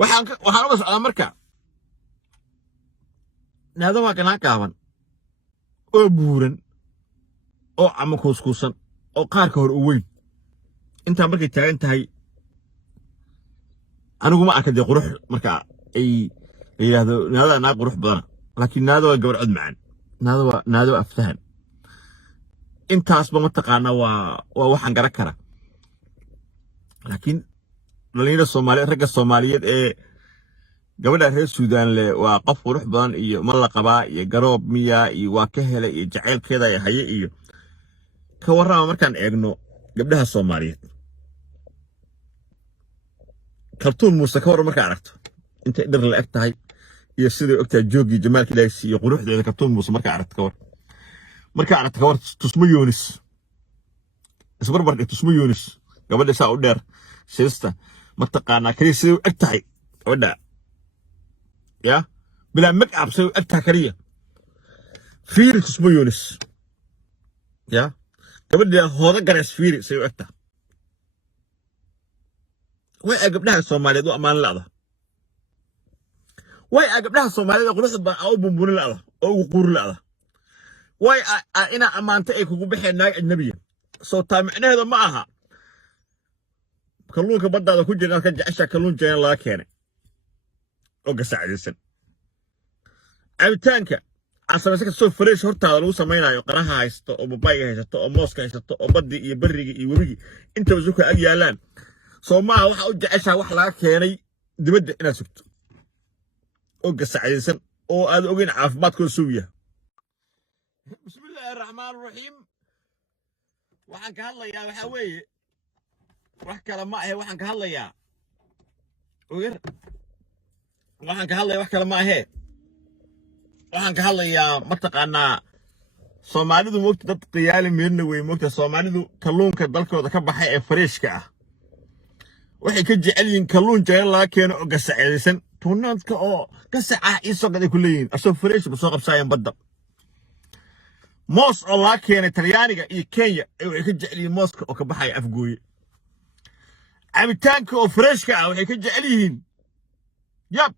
waxaan uga socdaa marka naado waa ganaa gaaban oo buuran oo ama kuuskuusan oo qaarka hor u weyn intaa markay taagan tahay aniguma arka dee qurux marka ay yidhaahdo naadada naa qurux badana laakiin naado waa gabar cod macaan naado waa aftahan intaasba mataqaanaa waa waxaan garan kara laakiin dhalinyarada Soomaaliyeed ragga Soomaaliyeed ee gabadha reer Suudaan leh waa qof qurux badan iyo ma la qabaa iyo garoob miya iyo waa ka helay iyo jaceylkeeda ay haye iyo ka warrama markaan eegno gabdhaha Soomaaliyeed kaltuun muuse ka warran markaa aragto intay dhar la eg tahay iyo sidoo ogtahay joogii jamaalka ilaahay iyo quruxdeeda kaltuun muuse markaa aragto ka war tusmo yoonis isbarbar dhig tusmo yoonis gabadha saa u dheer siista mataqaanaa kaliya sidoo eg tahay gabadha ya bila make-up sidoo eg tahay kaliya fiiri tusmo yoonis ya gabadha hooda gareys fiiri sidoo eg tahay way gabdhaha Soomaaliyeed oo amaan laada way gabdhaha Soomaaliyeed quruxda baa oo bumburin laada oo ugu quur laada way ina amaanta ay kugu bixeen naag ajnabiga soo taamicneeda ma aha kalluunka badda ku jira ka jecesha kalluun jeen laga keenay oo gasaacaysan cabitaanka asamaysa soo fresh hortaada lagu sameeynayo qaraha haysto oo babayga haysto oo mooska haysto oo baddi iyo bariga iyo wabigi inta wasuka ag yaalaan Soomaa waxa u jeceshaa wax laga keenay dibadda inaad sugto oo gasaacaysan oo aad ogeyn caafimaadkooda suuya bismillaahir rahmaanir rahiim waxaan ka hadlayaa waxa weeye wax kale ma ahe waxaan ka hadlayaa wax kale ma ahe waxaan ka hadlayaa mataqaanaa Soomaalidu moogta dad qiyaali meerna way moogta Soomaalidu kalluunka dalkooda ka baxay ee freeshka ah waxay ka jecel yihiin kalluun jeen laga keeno oo gasaacaysan tuunaadka oo gasaca isoo gaday ku leeyihiin asoo fresh ba soo qabsaayeen badda moos oo laga keenay Talyaaniga iyo Kenya waxay ka jecel yihiin mooska oo ka baxay afgooye cabitaanka oo freshka ah waxay ka jecel yihiin yab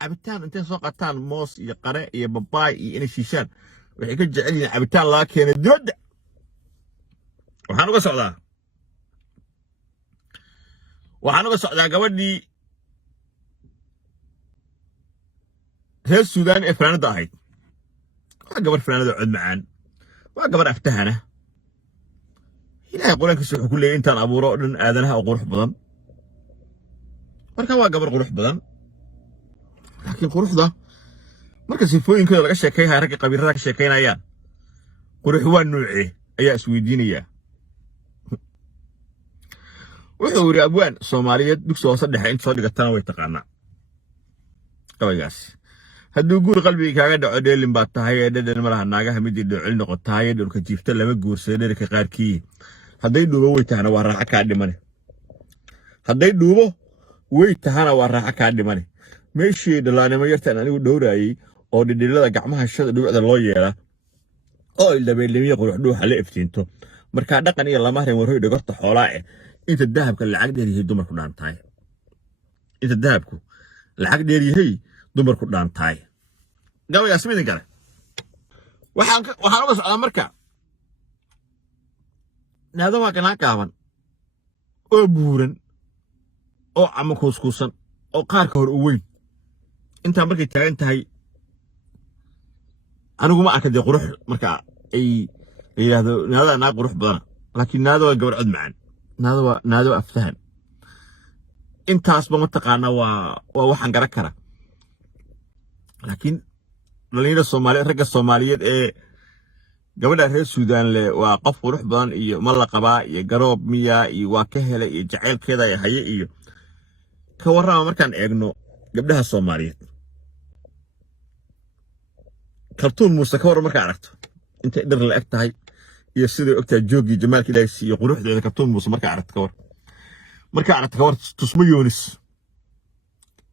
cabitaan intay soo qataan moos iyo qare iyo babaay iyo inay shiishaan waxay ka jecel yihiin cabitaan laga keenay dibadda waxaan uga socdaa gabadhii reer Suudaan ee fanaanada ahayd waa gabar fanaanada cod macaan waa gabar aftahana ilaahay quraankiisa wuxuu ku leeyahay intaan abuuro oo dhan aadanaha oo qurux badan marka waa gabar qurux badan laakiin quruxda marka sifooyinkeeda laga sheekeeyo ragga qabiilada ka sheekeynayaan qurux waa noocee ayaa isweydiinaya wuxuu yiri abwaan Soomaaliyeed dugsi hoose dhexe inta soo dhigatana way taqaanaa qabaygaas hadduu guur qalbiga kaaga dhaco dheelin baa tahay ee dhadhan malaha naagaha mid dhicil noqotay dhulka jiifta lama guursaday dherka qaarkii hadday dhuubo way tahana waa raaxa ka dhimane meeshii dhalaanimo yartaan anigu dhowraayay oo dhidhilada gacmaha shada dhuucda loo yeela oo ildabeelimiye qurux dhuuxa la iftiinto marka dhaqan iyo lama harin warhoy dhagorta xoolaa inta dahabka lacag dheer yahay dumarku dhaantaay gabaygaas midin kale waxaan uga socdaa marka naado waa ganaa gaaban oo buuran oo ama kuuskuusan oo qaarka hor u weyn intaa markay taagan tahay aniguma arka dee qurux marka ay yidhaahdo naadada naa qurux badana laakiin naado waa gabar cod macaan naado aftahan intaasba mataqaanaa waa waxaan garan kara laakiin dhalinyarada Soomaaliyeed ragga Soomaaliyeed ee gabadha reer Suudaan leh waa qof qurux badan iyo ma la qabaa iyo garoob miya iyo waa ka helay iyo jaceylkeeda ay haye iyo ka warrama markaan eegno gabdhaha Soomaaliyeed kaltuun muuse ka warran markaa aragto intay dhar la eg tahay iyo sidoo ogtahay joogii jamaalka ilaahay iyo quruxdeeda kaltuun muuse markaa aragto ka war tusmo yoonis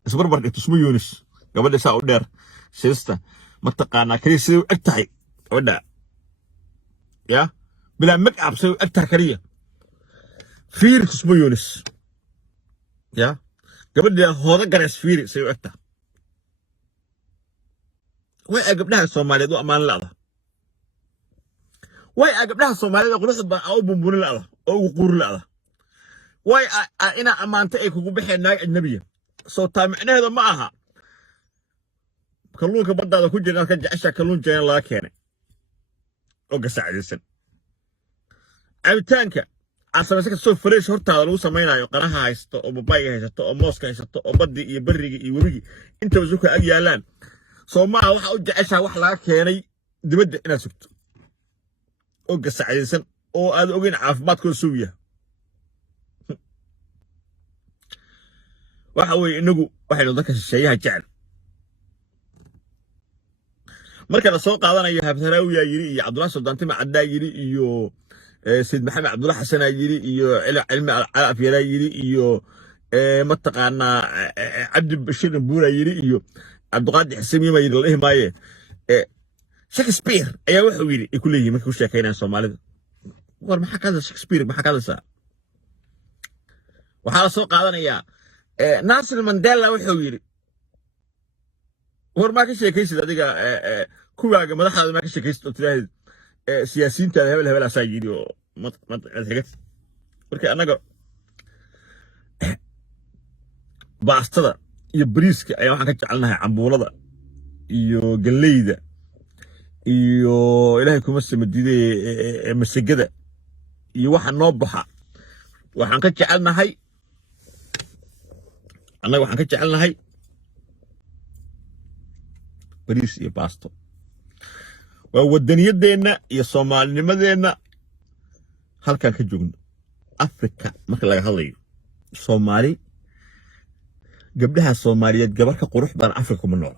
isbarbar dhig tusmo yoonis gabadha saa u dheer siista mataqaanaa kaliya sidoo eg tahay gabadha ya bila make-up sidoo eg tahay kaliya fiiri tusmo yoonis يا قبل ده هذا جرس فيري سيو أكتا وين قبلها الصومالي دو أمان لا وين قبلها الصومالي دو قلت أو بمبون لا أو قور لا وين أنا أمانة إيه كوكو بحنا النبي سو تامعنا هذا معها كلون كبدا هذا كل جنا كجعشة كلون جنا لا كان أو قصة عدسن عبتانك عصر مسك السوق فريش هرتا لو سمينا يقراها هيستو أو بابايا هيستو أو موسكا هيستو أو بدي يبرق يوري أنت وزوك أجيالان سو ما waxa u jeceshaa wax laga keenay dibadda inaad sugto oo gasacaysan oo aad ogeyn caafimaadkooda suubiya waxa weey inagu waxaynu dadka shisheeyaha jecel marka la soo qaadanayo habtaraawi yiri iyo Cabdullah Sultaan Macadda yiri iyo Said Maxamed Cabdullah Xasan yiri iyo cilmi al-afyara yiri iyo mataqaana Cabdi Bashir Buura yiri iyo عبد القادر حسين ما يدله مايه شكسبير أيوة وحويري يقول لي ما كوش كاين الصومالي ور ما حكى هذا شكسبير ما حكى هذا ساعة وحال سوق هذا يا ناصر مانديلا وحويري ور ما كش كيس هذا كوبا ما هذا ما كش كيس تلاقي سياسيين تلاقي هبل سايجيني ما تحكي ورك أنا باستدا iyo bariiska ayaa waxaan ka jecelnahay cambuulada iyo galeyda iyo ilaahay kuma samadiiday masagada iyo waxa noo baxa waxaan ka jecelnahay annaga waxaan ka jecelnahay bariis iyo baasto waa wadaniyadeena iyo Soomaalinimadeena halkaan ka joogno Afrika marka laga hadlayo Soomaali gabdhaha Soomaaliyeed gabar ka qurux badan Afrika kuma nool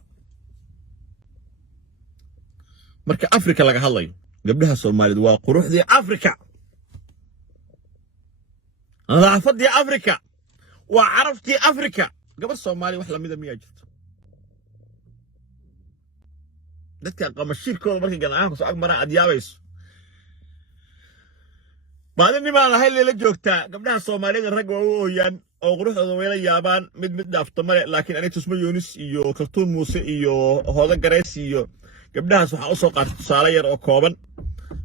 marka Afrika laga hadlayo gabdhaha Soomaaliyeed waa quruxdii Afrika nadaafadii Afrika waa caraftii Afrika gabar Soomaali wax la mid ah miyaa jirto dadka qamashirkooda markay ganacaan ku soo agmaraan adiyaabayso baadini ma lahayn leela joogtaa gabdhaha Soomaaliyeed rag waa u ooyaan oo quruxdooda weela yaabaan mid dhaafto male laakiin aniga tusmo Yoonis iyo Kaltuun Muuse iyo Hooda Gareys iyo gabdhahaas waxa u soo qaatay tusaale yar oo kooban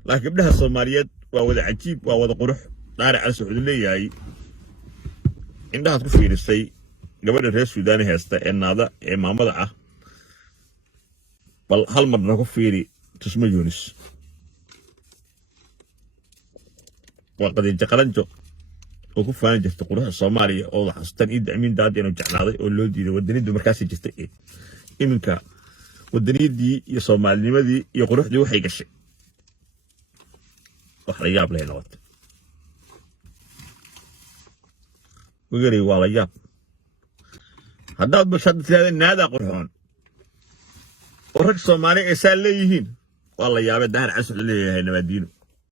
laakiin gabdhaha Soomaaliyeed waa wada cajiib waa wada qurux dhaar cali Sacuudi leeyahay indhaha ku fiirisay gabadha reer Suudaan heesta ee naada ee maamada ah bal hal mar ku fiiri tusmo Yoonis وقد قرنجو وكو فان جرت قروح الصومالية oo xastan id amin daad inuu jeclaaday oo loo diiday wadanidu markaas jirtay iminka wadanidii iyo Soomaalinimadii iyo quruxdii waxay gashay wax la yaab leh noqotay wigari waa la yaab haddaad bulshada tilaada naada qurxoon oo rag Soomaali ay saal leeyihiin waa la yaabay dahar casr leeyahay nabadiino